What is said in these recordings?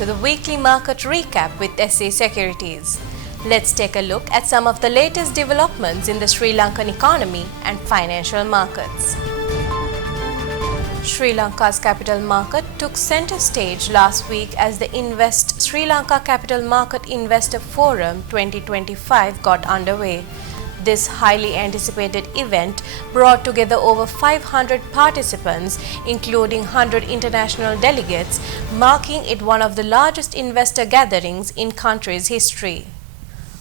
to the weekly market recap with SC Securities. Let's take a look at some of the latest developments in the Sri Lankan economy and financial markets. Sri Lanka's capital market took center stage last week as the Invest Sri Lanka Capital Market Investor Forum 2025 got underway. This highly anticipated event brought together over 500 participants, including 100 international delegates, marking it one of the largest investor gatherings in country's history.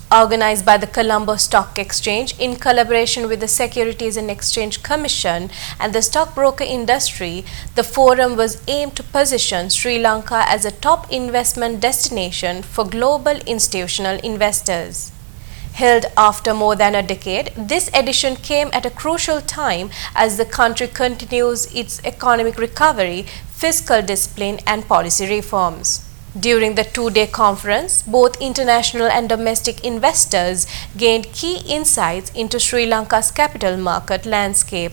Organized by the Colombo Stock Exchange in collaboration with the Securities and Exchange Commission and the stockbroker industry, the forum was aimed to position Sri Lanka as a top investment destination for global institutional investors. Held after more than a decade, this edition came at a crucial time as the country continues its economic recovery, fiscal discipline, and policy reforms. During the two-day conference, both international and domestic investors gained key insights into Sri Lanka's capital market landscape.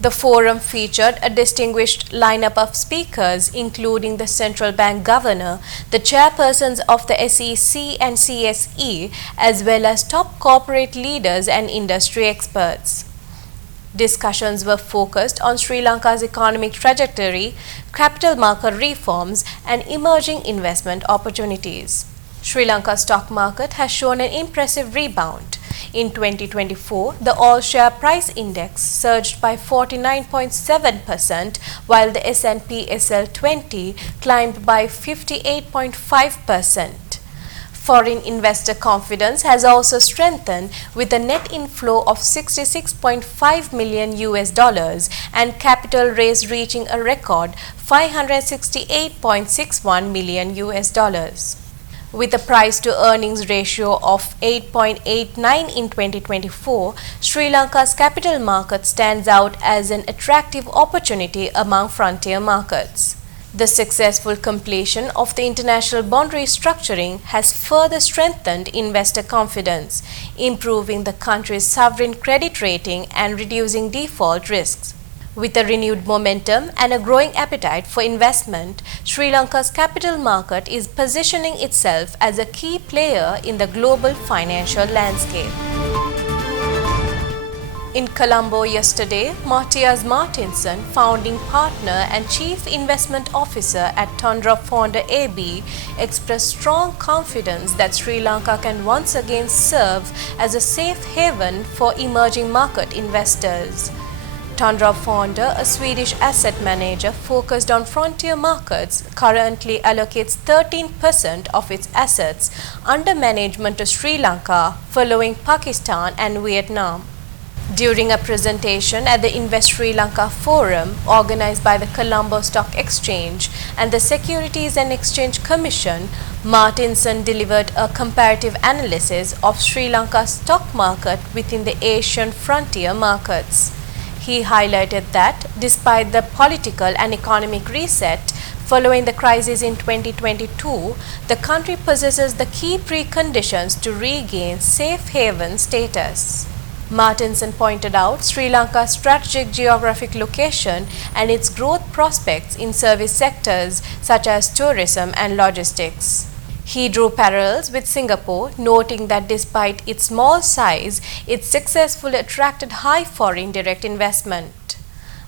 The forum featured a distinguished lineup of speakers, including the central bank governor, the chairpersons of the SEC and CSE, as well as top corporate leaders and industry experts. Discussions were focused on Sri Lanka's economic trajectory, capital market reforms, and emerging investment opportunities. Sri Lanka's stock market has shown an impressive rebound. In 2024, the all-share price index surged by 49.7%, while the S&P SL 20 climbed by 58.5%. Foreign investor confidence has also strengthened with a net inflow of $66.5 million and capital raise reaching a record $568.61 million. With a price to earnings ratio of 8.89 in 2024, Sri Lanka's capital market stands out as an attractive opportunity among frontier markets. The successful completion of the international bond restructuring has further strengthened investor confidence, improving the country's sovereign credit rating and reducing default risks. With a renewed momentum and a growing appetite for investment, Sri Lanka's capital market is positioning itself as a key player in the global financial landscape. In Colombo yesterday, Matthias Martinson, founding partner and chief investment officer at Tundra Founder AB, expressed strong confidence that Sri Lanka can once again serve as a safe haven for emerging market investors. Tundra Founder, a Swedish asset manager focused on frontier markets, currently allocates 13% of its assets under management to Sri Lanka, following Pakistan and Vietnam. During a presentation at the Invest Sri Lanka Forum organized by the Colombo Stock Exchange and the Securities and Exchange Commission, Martinson delivered a comparative analysis of Sri Lanka's stock market within the Asian frontier markets. He highlighted that despite the political and economic reset following the crisis in 2022, the country possesses the key preconditions to regain safe haven status. Martinson pointed out Sri Lanka's strategic geographic location and its growth prospects in service sectors such as tourism and logistics. He drew parallels with Singapore, noting that despite its small size, it successfully attracted high foreign direct investment.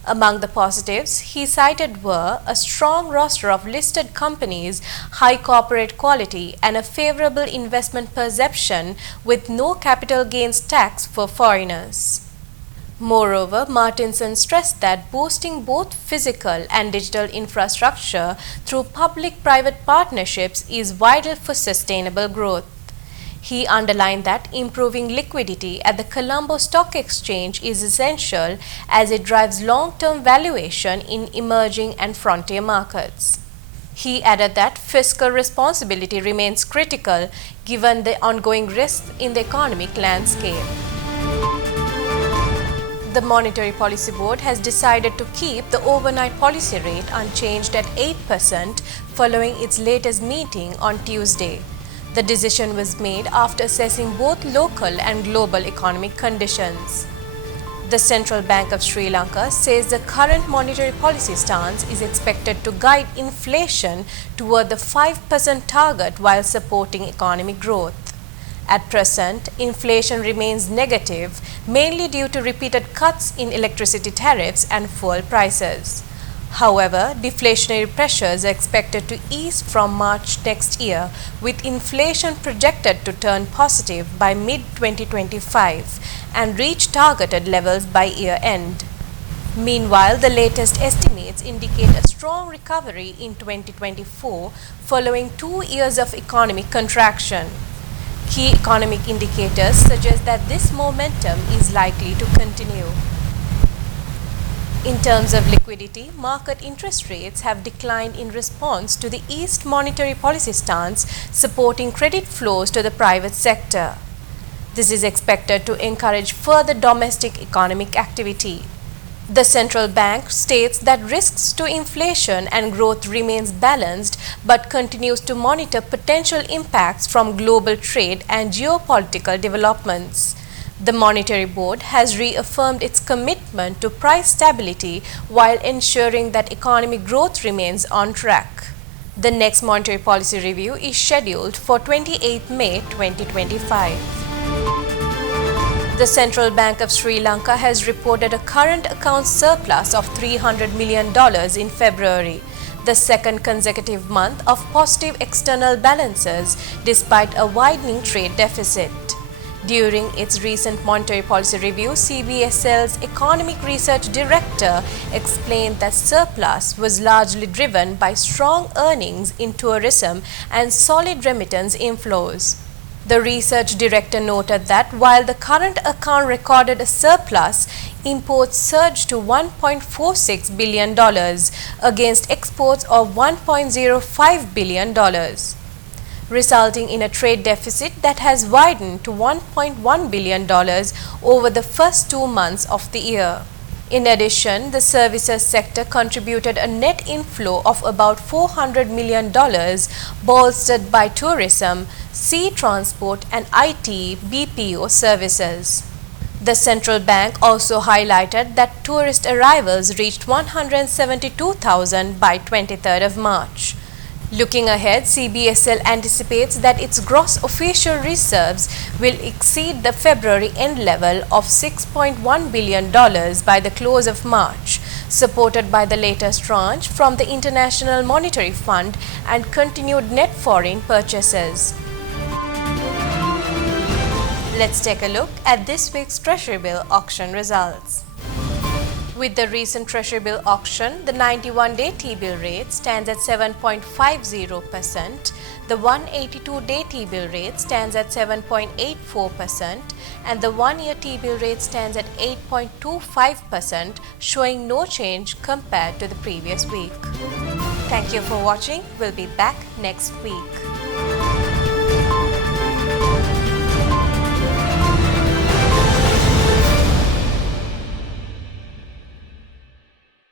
Among the positives he cited were a strong roster of listed companies, high corporate quality, and a favorable investment perception with no capital gains tax for foreigners. Moreover, Martinson stressed that boosting both physical and digital infrastructure through public-private partnerships is vital for sustainable growth. He underlined that improving liquidity at the Colombo Stock Exchange is essential as it drives long-term valuation in emerging and frontier markets. He added that fiscal responsibility remains critical given the ongoing risks in the economic landscape. The Monetary Policy Board has decided to keep the overnight policy rate unchanged at 8% following its latest meeting on Tuesday. The decision was made after assessing both local and global economic conditions. The Central Bank of Sri Lanka says the current monetary policy stance is expected to guide inflation toward the 5% target while supporting economic growth. At present, inflation remains negative, mainly due to repeated cuts in electricity tariffs and fuel prices. However, deflationary pressures are expected to ease from March next year, with inflation projected to turn positive by mid-2025 and reach targeted levels by year-end. Meanwhile, the latest estimates indicate a strong recovery in 2024 following 2 years of economic contraction. Key economic indicators suggest that this momentum is likely to continue. In terms of liquidity, market interest rates have declined in response to the eased monetary policy stance, supporting credit flows to the private sector. This is expected to encourage further domestic economic activity. The central bank states that risks to inflation and growth remains balanced but continues to monitor potential impacts from global trade and geopolitical developments. The Monetary Board has reaffirmed its commitment to price stability while ensuring that economic growth remains on track. The next monetary policy review is scheduled for 28 May 2025. The Central Bank of Sri Lanka has reported a current account surplus of $300 million in February, the second consecutive month of positive external balances despite a widening trade deficit. During its recent monetary policy review, CBSL's Economic Research Director explained that surplus was largely driven by strong earnings in tourism and solid remittance inflows. The research director noted that while the current account recorded a surplus, imports surged to $1.46 billion against exports of $1.05 billion, resulting in a trade deficit that has widened to $1.1 billion over the first 2 months of the year. In addition, the services sector contributed a net inflow of about $400 million, bolstered by tourism, sea transport, and IT BPO services. The central bank also highlighted that tourist arrivals reached 172,000 by 23rd of March. Looking ahead, CBSL anticipates that its gross official reserves will exceed the February end level of $6.1 billion by the close of March, supported by the latest tranche from the International Monetary Fund and continued net foreign purchases. Let's take a look at this week's Treasury bill auction results. With the recent Treasury bill auction, the 91-day T-bill rate stands at 7.50%, the 182-day T-bill rate stands at 7.84%, and the 1-year T-bill rate stands at 8.25%, showing no change compared to the previous week. Thank you for watching. We'll be back next week.